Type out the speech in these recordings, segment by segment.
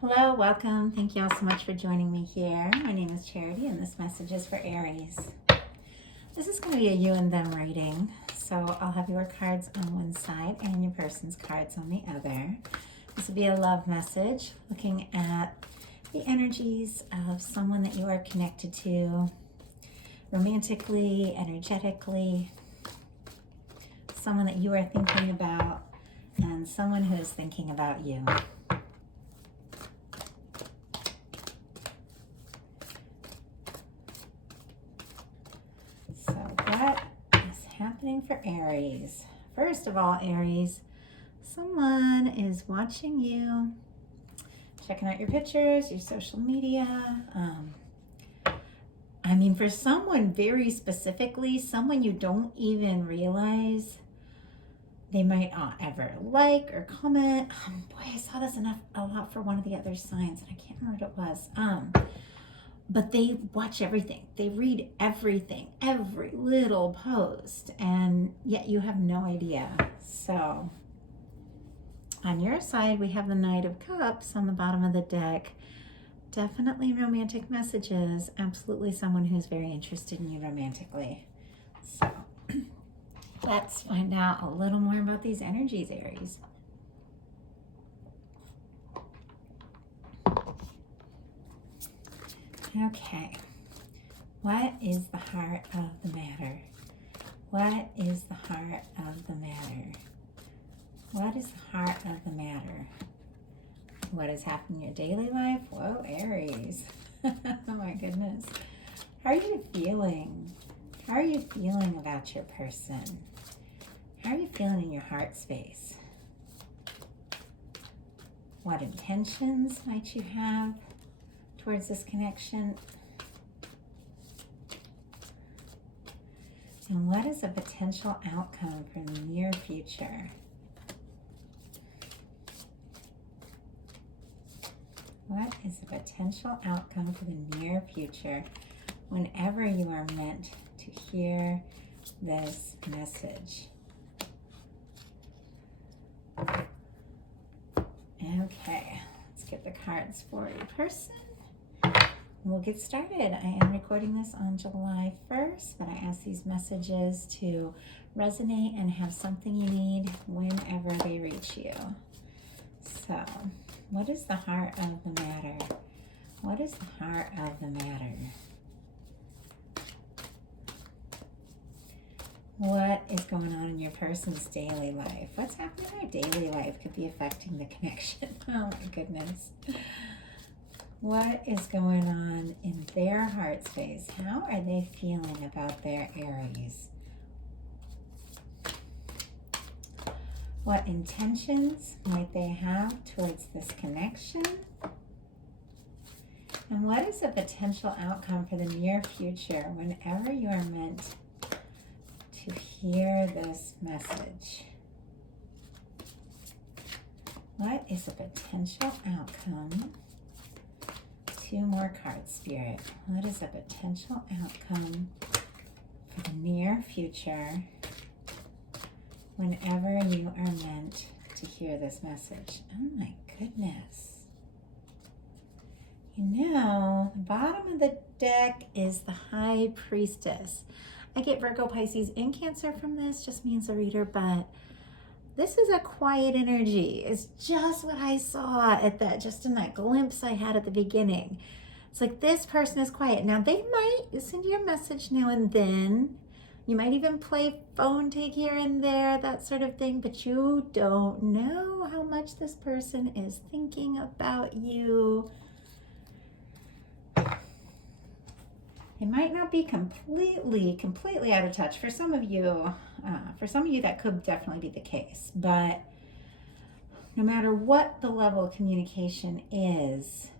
Hello, welcome. Thank you all so much for joining me here. My name is Charity and this message is for Aries. This is going to be a you and them reading. So I'll have your cards on one side and your person's cards on the other. This will be a love message looking at the energies of someone that you are connected to romantically, energetically, someone that you are thinking about, and someone who is thinking about you. So what is happening for Aries? First of all, Aries, someone is watching you, checking out your pictures, your social media. For someone very specifically, someone you don't even realize they might not ever like or comment. Boy, I saw this a lot for one of the other signs, and I can't remember what it was. But they watch everything. They read everything, every little post, and yet you have no idea. So on your side, we have the Knight of Cups on the bottom of the deck. Definitely romantic messages. Absolutely someone who's very interested in you romantically. So let's find out a little more about these energies, Aries. Okay. What is the heart of the matter? What is the heart of the matter? What is the heart of the matter? What is happening in your daily life? Whoa, Aries. Oh my goodness. How are you feeling? How are you feeling about your person? How are you feeling in your heart space? What intentions might you have towards this connection? And what is a potential outcome for the near future? What is a potential outcome for the near future whenever you are meant to hear this message? Okay, let's get the cards for your person. We'll get started. I am recording this on July 1st, but I ask these messages to resonate and have something you need whenever they reach you. So, what is the heart of the matter? What is the heart of the matter? What is going on in your person's daily life? What's happening in their daily life could be affecting the connection. Oh my goodness. What is going on in their heart space? How are they feeling about their Aries? What intentions might they have towards this connection? And what is a potential outcome for the near future whenever you are meant to hear this message? What is a potential outcome? Two more cards, Spirit. What is a potential outcome for the near future whenever you are meant to hear this message? Oh my goodness. You know, the bottom of the deck is the High Priestess. I get Virgo, Pisces, and Cancer from this, just me as a reader, but this is a quiet energy. It's just what I saw at that, just in that glimpse I had at the beginning. It's like this person is quiet. Now, they might send you a message now and then. You might even play phone tag here and there, that sort of thing, but you don't know how much this person is thinking about you. It might not be completely out of touch. For some of you, that could definitely be the case. But no matter what the level of communication is,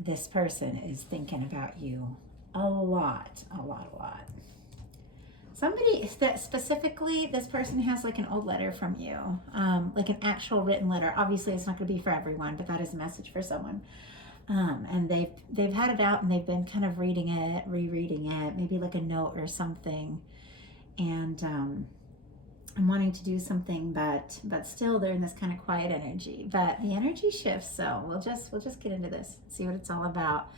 this person is thinking about you a lot. Somebody that specifically, this person has like an old letter from you, like an actual written letter. Obviously, it's not going to be for everyone, but that is a message for someone. And they've had it out and they've been kind of reading it, rereading it, maybe like a note or something. And and wanting to do something, but still they're in this kind of quiet energy. But the energy shifts, so we'll just get into this, see what it's all about.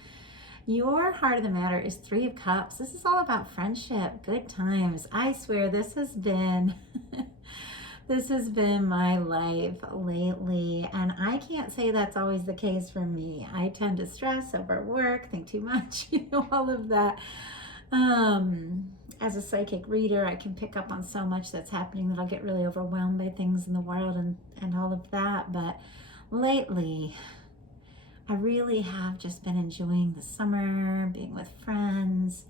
Your heart of the matter is 3 of Cups. This is all about friendship, good times. I swear this has been this has been my life lately, and I can't say that's always the case for me. I tend to stress over work, think too much, all of that. As a psychic reader, I can pick up on so much that's happening that I'll get really overwhelmed by things in the world and all of that. But lately, I really have just been enjoying the summer, being with friends,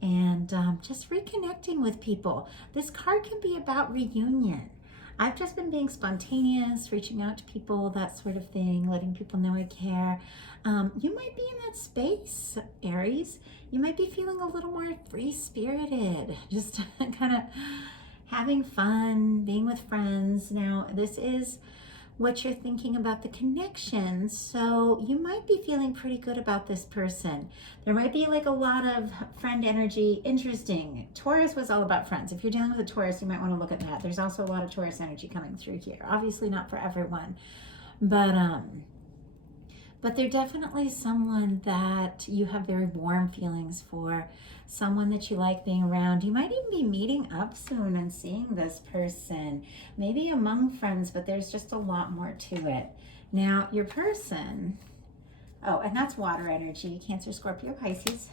and just reconnecting with people. This card can be about reunion. I've just been being spontaneous, reaching out to people, that sort of thing, letting people know I care. You might be in that space, Aries. You might be feeling a little more free-spirited, just kind of having fun, being with friends. Now, this is what you're thinking about the connection, so you might be feeling pretty good about this person. There might be like a lot of friend energy. Interesting. Taurus was all about friends. If you're dealing with a Taurus, you might want to look at that. There's also a lot of Taurus energy coming through here. Obviously not for everyone, but they're definitely someone that you have very warm feelings for, someone that you like being around. You might even be meeting up soon and seeing this person, maybe among friends, but there's just a lot more to it. Now, your person, oh, and that's water energy, Cancer, Scorpio, Pisces.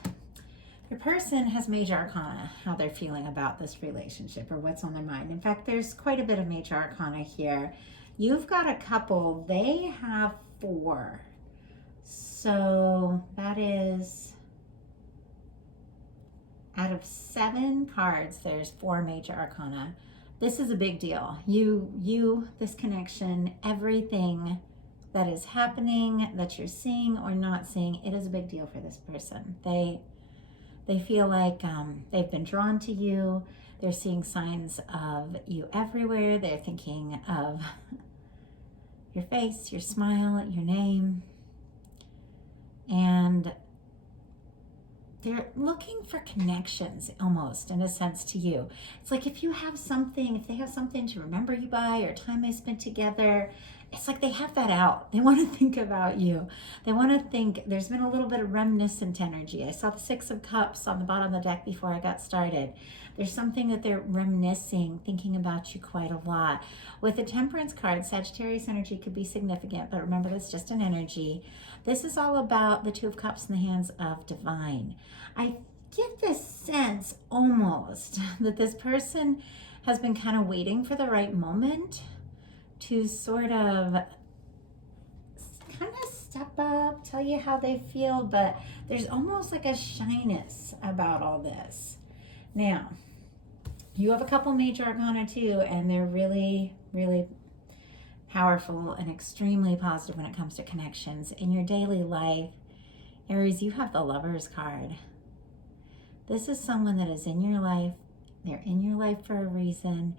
Your person has major arcana, how they're feeling about this relationship or what's on their mind. In fact, there's quite a bit of major arcana here. You've got a couple, they have 4. So that is, out of 7 cards, there's 4 major arcana. This is a big deal. This connection, everything that is happening, that you're seeing or not seeing, it is a big deal for this person. They feel like they've been drawn to you. They're seeing signs of you everywhere. They're thinking of your face, your smile, your name. And they're looking for connections almost, in a sense, to you. It's like if they have something to remember you by, or time they spent together, it's like they have that out. They want to think about you. They want to think. There's been a little bit of reminiscent energy. I saw the 6 of Cups on the bottom of the deck before I got started. There's something that they're reminiscing, thinking about you quite a lot. With the Temperance card, Sagittarius energy could be significant, but remember, that's just an energy. This is all about the 2 of Cups in the hands of divine. I get this sense almost that this person has been kind of waiting for the right moment to sort of kind of step up, tell you how they feel, but there's almost like a shyness about all this. Now, you have a couple major arcana too, and they're really, really powerful and extremely positive when it comes to connections. In your daily life, Aries, you have the Lovers card. This is someone that is in your life. They're in your life for a reason,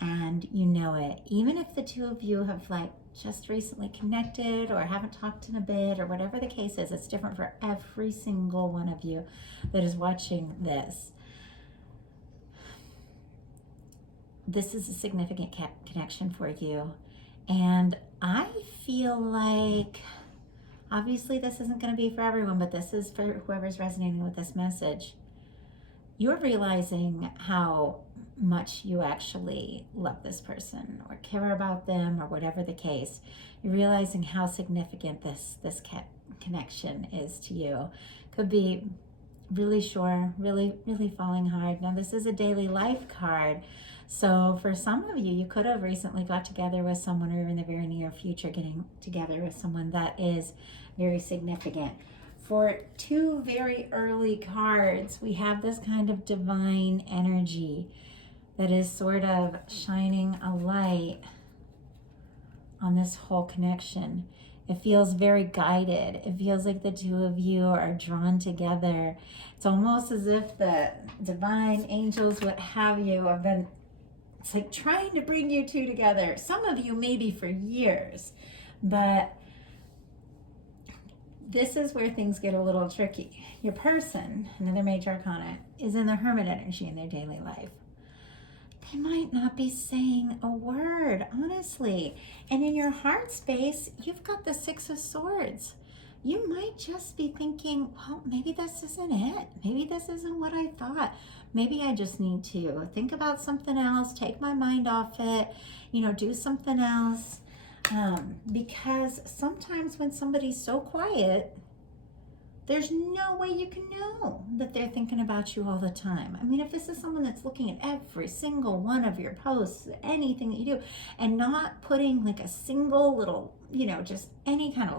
and you know it. Even if the 2 of you have like just recently connected or haven't talked in a bit or whatever the case is, it's different for every single one of you that is watching this. This is a significant connection for you. And I feel like, obviously this isn't going to be for everyone, but this is for whoever's resonating with this message. You're realizing how much you actually love this person or care about them or whatever the case. You're realizing how significant this connection is to you. Could be really sure, really, really falling hard. Now, this is a daily life card. So for some of you, you could have recently got together with someone, or in the very near future getting together with someone that is very significant. For 2 very early cards, we have this kind of divine energy that is sort of shining a light on this whole connection. It feels very guided. It feels like the 2 of you are drawn together. It's almost as if the divine angels, what have you, have been, it's like trying to bring you 2 together. Some of you maybe for years, but this is where things get a little tricky. Your person, another major arcana, is in the Hermit energy in their daily life. they might not be saying a word, honestly. And in your heart space, you've got the Six of Swords. You might just be thinking, well, maybe this isn't it. Maybe this isn't what I thought. Maybe I just need to think about something else, take my mind off it, do something else. Because sometimes when somebody's so quiet, there's no way you can know that they're thinking about you all the time. I mean, if this is someone that's looking at every single one of your posts, anything that you do, and not putting like a single little, just any kind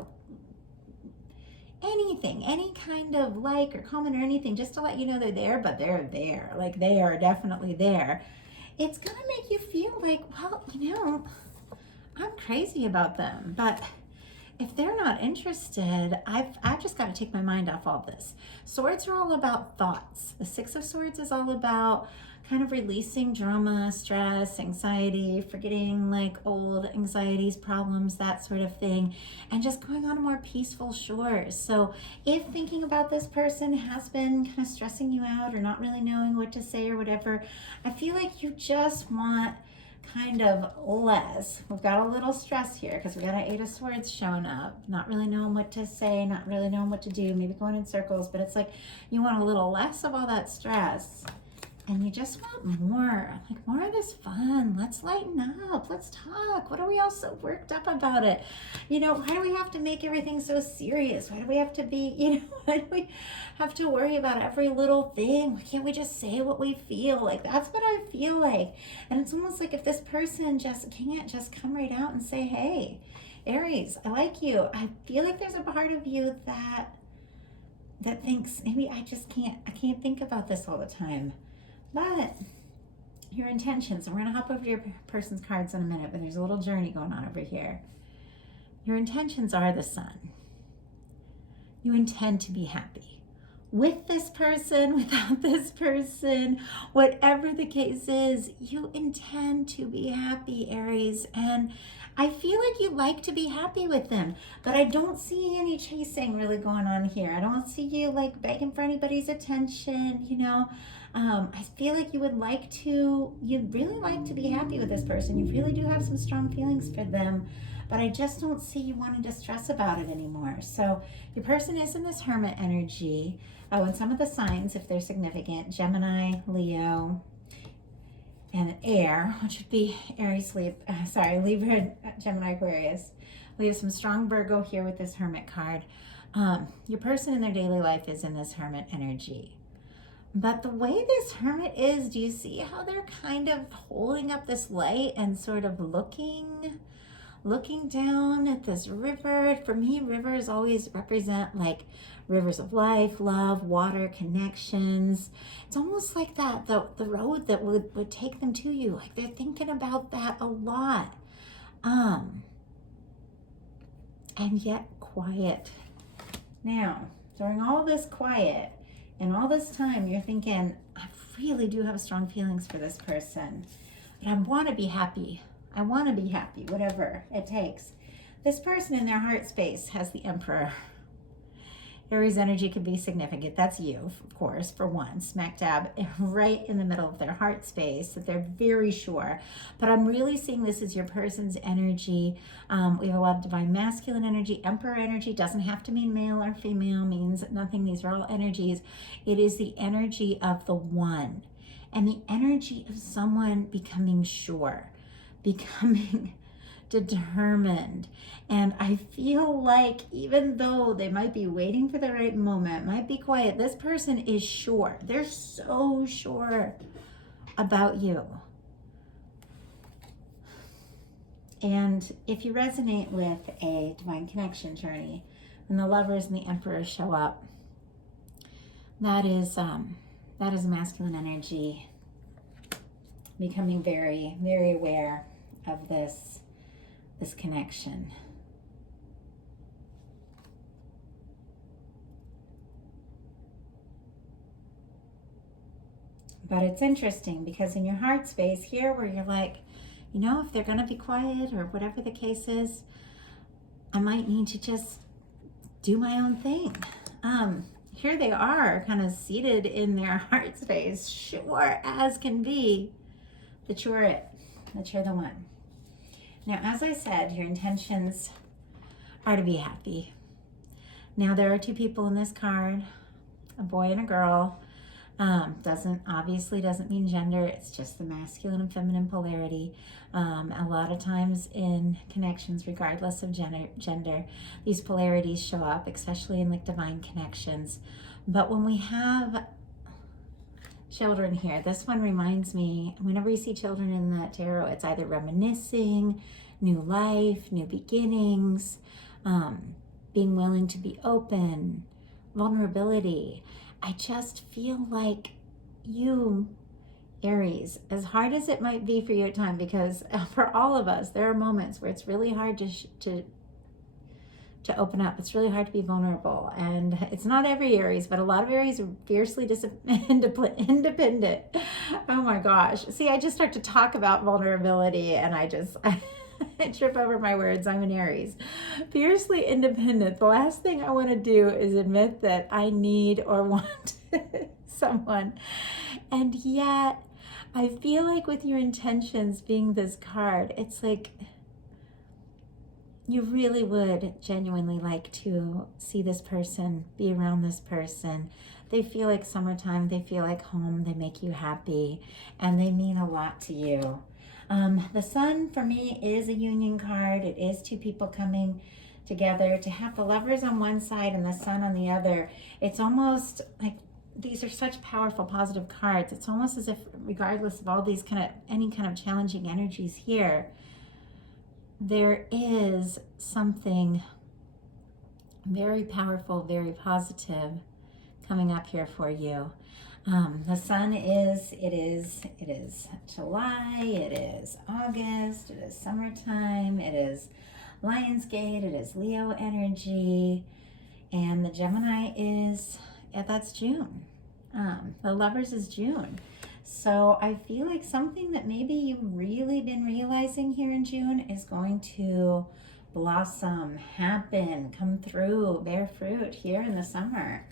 of like or comment or anything, just to let you know they're there, but they're there. Like, they are definitely there. It's going to make you feel like, well, I'm crazy about them. But if they're not interested, I've just got to take my mind off all this. Swords are all about thoughts. The Six of Swords is all about kind of releasing drama, stress, anxiety, forgetting like old anxieties, problems, that sort of thing, and just going on a more peaceful shores. So if thinking about this person has been kind of stressing you out or not really knowing what to say or whatever, I feel like you just want kind of less. We've got a little stress here because we got an Eight of Swords showing up, not really knowing what to say, not really knowing what to do, maybe going in circles, but it's like you want a little less of all that stress. And you just want more of this fun. Let's lighten up. Let's talk. What are we all so worked up about it? Why do we have to make everything so serious? Why do we have to be, why do we have to worry about every little thing? Why can't we just say what we feel? Like, that's what I feel like. And it's almost like if this person just can't just come right out and say, hey, Aries, I like you. I feel like there's a part of you that thinks maybe I can't think about this all the time. But your intentions, and we're going to hop over to your person's cards in a minute, but there's a little journey going on over here. Your intentions are the Sun. You intend to be happy. With this person, without this person, whatever the case is, you intend to be happy, Aries. And I feel like you like to be happy with them, but I don't see any chasing really going on here. I don't see you like begging for anybody's attention, I feel like you'd really like to be happy with this person. You really do have some strong feelings for them, but I just don't see you wanting to stress about it anymore. So your person is in this Hermit energy. Oh, and some of the signs, if they're significant, Gemini, Leo, and air, which would be Aries, Libra, Gemini, Aquarius. We have some strong Virgo here with this Hermit card. Your person in their daily life is in this Hermit energy. But the way this Hermit is, do you see how they're kind of holding up this light and sort of looking down at this river? For me, rivers always represent like rivers of life, love, water, connections. It's almost like that, the road that would take them to you. Like, they're thinking about that a lot. And yet quiet. Now, during all this quiet, and all this time, you're thinking, I really do have strong feelings for this person, but I want to be happy. I want to be happy, whatever it takes. This person in their heart space has the Emperor. Aries energy could be significant. That's you, of course, for one, smack dab right in the middle of their heart space, that they're very sure. But I'm really seeing this as your person's energy. We have a lot of divine masculine energy. Emperor energy doesn't have to mean male or female, means nothing. These are all energies. It is the energy of the one, and the energy of someone becoming sure, becoming determined. And I feel like even though they might be waiting for the right moment, might be quiet, this person is sure. They're so sure about you. And if you resonate with a divine connection journey, when the Lovers and the Emperor show up, that is masculine energy becoming very, very aware of this connection. But it's interesting because in your heart space here, where you're like, if they're going to be quiet or whatever the case is, I might need to just do my own thing. Here they are kind of seated in their heart space, sure as can be, that you're it, that you're the one. Now, as I said, your intentions are to be happy. Now, there are two people in this card, a boy and a girl. Obviously doesn't mean gender. It's just the masculine and feminine polarity. A lot of times in connections, regardless of gender, these polarities show up, especially in like divine connections. But when we have children here, this one reminds me, whenever you see children in the tarot, it's either reminiscing, new life, new beginnings, being willing to be open, vulnerability. I just feel like you, Aries, as hard as it might be for you at times, because for all of us, there are moments where it's really hard to open up. It's really hard to be vulnerable. And it's not every Aries, but a lot of Aries are fiercely independent. Oh my gosh. See, I just start to talk about vulnerability and I trip over my words. I'm an Aries. Fiercely independent. The last thing I want to do is admit that I need or want someone. And yet, I feel like with your intentions being this card, it's like you really would genuinely like to see this person, be around this person. They feel like summertime, they feel like home, they make you happy, and they mean a lot to you. The sun for me is a union card. It is two people coming together. To have the lovers on one side and the sun on the other, it's almost like these are such powerful positive cards. It's almost as if regardless of all these any kind of challenging energies here, there is something very powerful, very positive coming up here for you. The sun it is July, it is August, it is summertime, it is Lionsgate, it is Leo energy, and the Gemini that's June. The Lovers is June. So I feel like something that maybe you've really been realizing here in June is going to blossom, happen, come through, bear fruit here in the summer.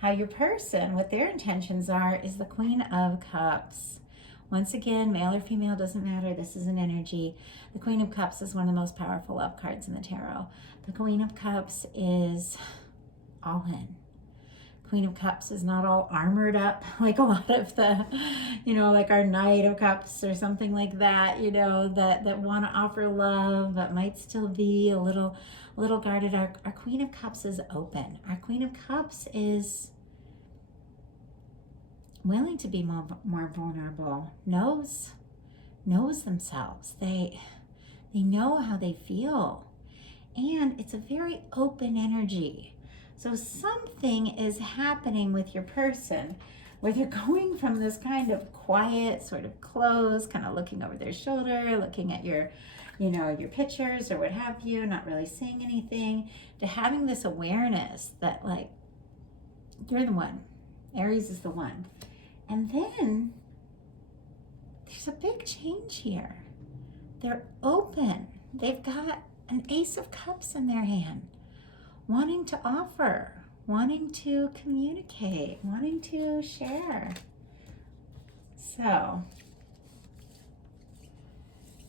How your person, what their intentions are, is the Queen of Cups. Once again, male or female, doesn't matter. This is an energy. The Queen of Cups is one of the most powerful love cards in the tarot. The Queen of Cups is all in. Queen of Cups is not all armored up like a lot of the, like our Knight of Cups or something like that, that want to offer love but might still be a little guarded. Our Queen of Cups is open. Our Queen of Cups is willing to be more vulnerable, knows themselves. They know how they feel. And it's a very open energy. So something is happening with your person where they're going from this kind of quiet, sort of closed, kind of looking over their shoulder, looking at your pictures or what have you, not really saying anything, to having this awareness that like, you're the one. Aries is the one. And then there's a big change here. They're open. They've got an Ace of Cups in their hand, wanting to offer, wanting to communicate, wanting to share. So,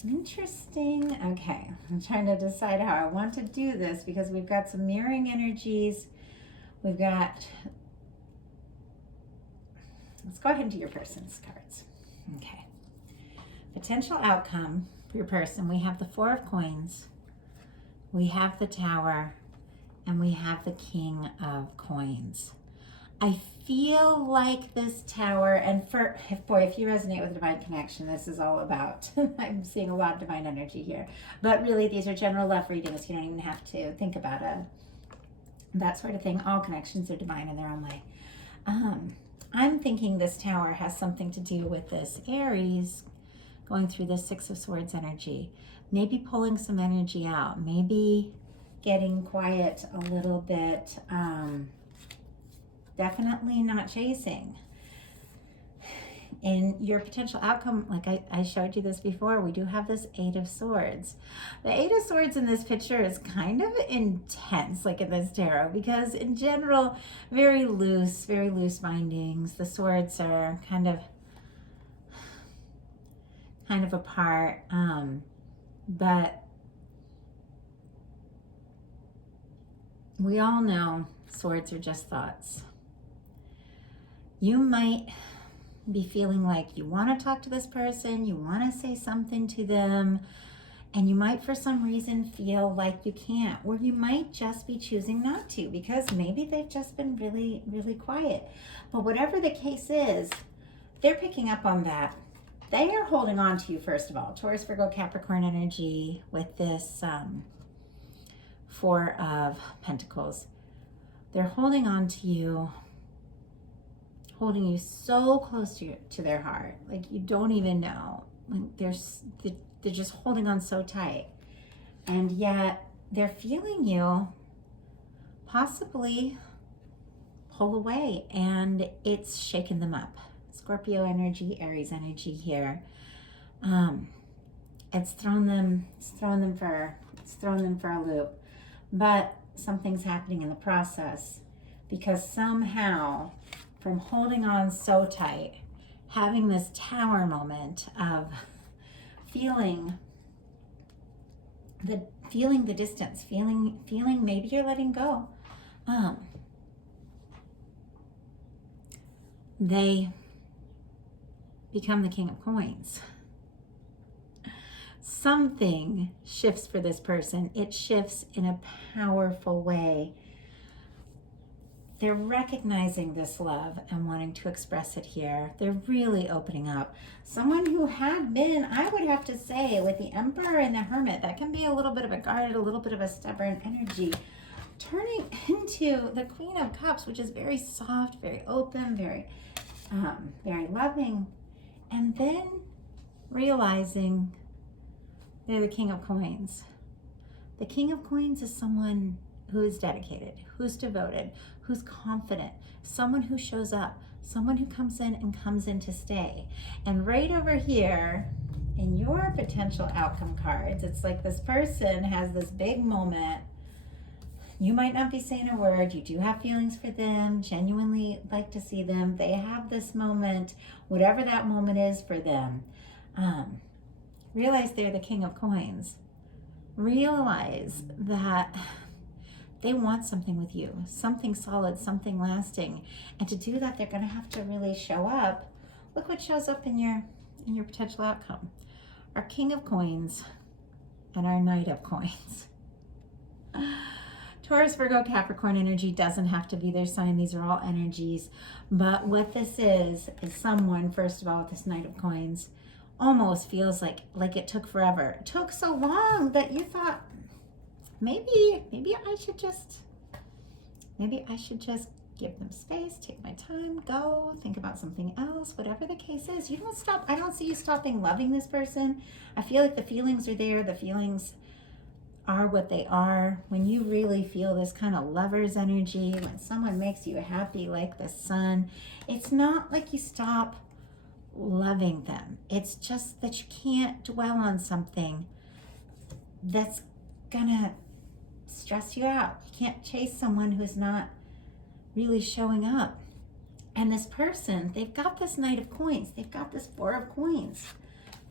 interesting. Okay, I'm trying to decide how I want to do this because we've got some mirroring energies. Let's go ahead and do your person's cards. Okay. Potential outcome for your person. We have the Four of Coins, we have the Tower, and we have the King of Coins. I feel like this Tower, and if you resonate with Divine Connection, this is all about, I'm seeing a lot of divine energy here. But really, these are general love readings. You don't even have to think about that sort of thing. All connections are divine in their own way. I'm thinking this Tower has something to do with this Aries going through the Six of Swords energy. Maybe pulling some energy out. Maybe getting quiet a little bit. Definitely not chasing. In your potential outcome, like I showed you this before, we do have this Eight of Swords. The Eight of Swords in this picture is kind of intense, like in this tarot, because in general, very loose bindings. The swords are kind of kind of apart. But we all know swords are just thoughts. You might be feeling like you want to talk to this person, you want to say something to them, and you might for some reason feel like you can't, or you might just be choosing not to because maybe they've just been really, really quiet. But whatever the case is, they're picking up on that. They are holding on to you, first of all. Taurus, Virgo, Capricorn energy with this Four of Pentacles. They're holding on to you, holding you so close to their heart. Like you don't even know. Like they're just holding on so tight. And yet they're feeling you possibly pull away, and it's shaking them up. Scorpio energy, Aries energy here. It's thrown them for a loop. But something's happening in the process, because somehow from holding on so tight, having this tower moment of feeling the distance, feeling maybe you're letting go. They become the King of Coins. Something shifts for this person. It shifts in a powerful way. They're recognizing this love and wanting to express it here. They're really opening up. Someone who had been, I would have to say, with the Emperor and the Hermit, that can be a little bit of a guarded, a little bit of a stubborn energy, turning into the Queen of Cups, which is very soft, very open, very loving, and then realizing they're the King of Coins. The King of Coins is someone who is dedicated, who's devoted, who's confident, someone who shows up, someone who comes in to stay. And right over here in your potential outcome cards, it's like this person has this big moment. You might not be saying a word. You do have feelings for them, genuinely like to see them. They have this moment, whatever that moment is for them. Realize they're the King of Coins. Realize that they want something with you, something solid, something lasting. And to do that, they're going to have to really show up. Look what shows up in your potential outcome. Our King of Coins and our Knight of Coins. Taurus, Virgo, Capricorn energy doesn't have to be their sign. These are all energies. But what this is someone, first of all, with this Knight of Coins, almost feels like it took forever. It took so long that you thought, maybe I should just give them space, take my time, go, think about something else, whatever the case is. You don't stop. I don't see you stopping loving this person. I feel like the feelings are there. The feelings are what they are. When you really feel this kind of lover's energy, when someone makes you happy like the sun, it's not like you stop loving them. It's just that you can't dwell on something that's gonna stress you out. You can't chase someone who's not really showing up. And this person, they've got this Knight of Coins. They've got this Four of Coins.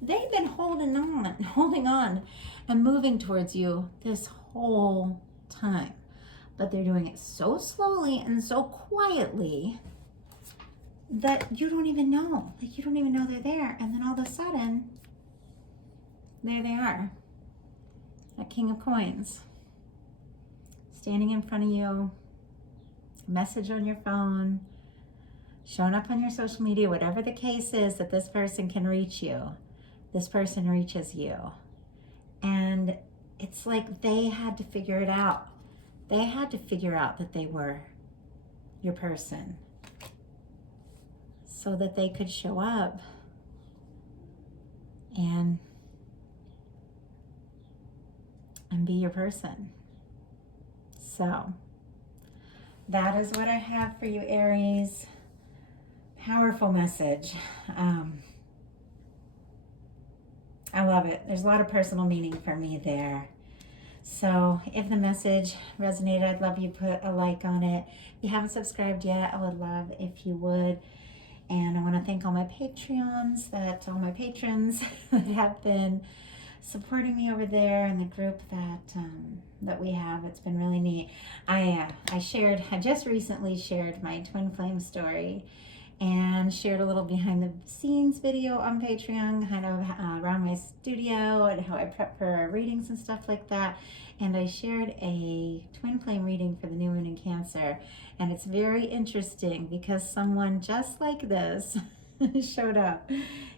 They've been holding on and moving towards you this whole time. But they're doing it so slowly and so quietly that you don't even know. Like, you don't even know they're there. And then all of a sudden, there they are. A King of Coins. Standing in front of you. A message on your phone. Showing up on your social media. Whatever the case is that this person can reach you. This person reaches you. And it's like they had to figure it out. They had to figure out that they were your person so that they could show up and be your person. So that is what I have for you, Aries. Powerful message. I love it. There's a lot of personal meaning for me there. So if the message resonated, I'd love you to put a like on it. If you haven't subscribed yet, I would love if you would. And I want to thank all my patrons that have been supporting me over there in the group that we have. It's been really neat. I just recently shared my twin flame story and shared a little behind the scenes video on Patreon, kind of around my studio and how I prep for our readings and stuff like that. And I shared a twin flame reading for the new moon in Cancer. And it's very interesting because someone just like this showed up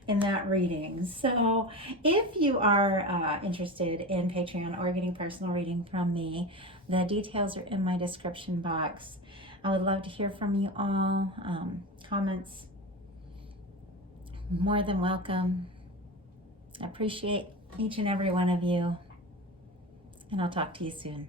in that reading. So if you are interested in Patreon or getting personal reading from me, the details are in my description box. I would love to hear from you all. Comments, more than welcome. I appreciate each and every one of you, and I'll talk to you soon.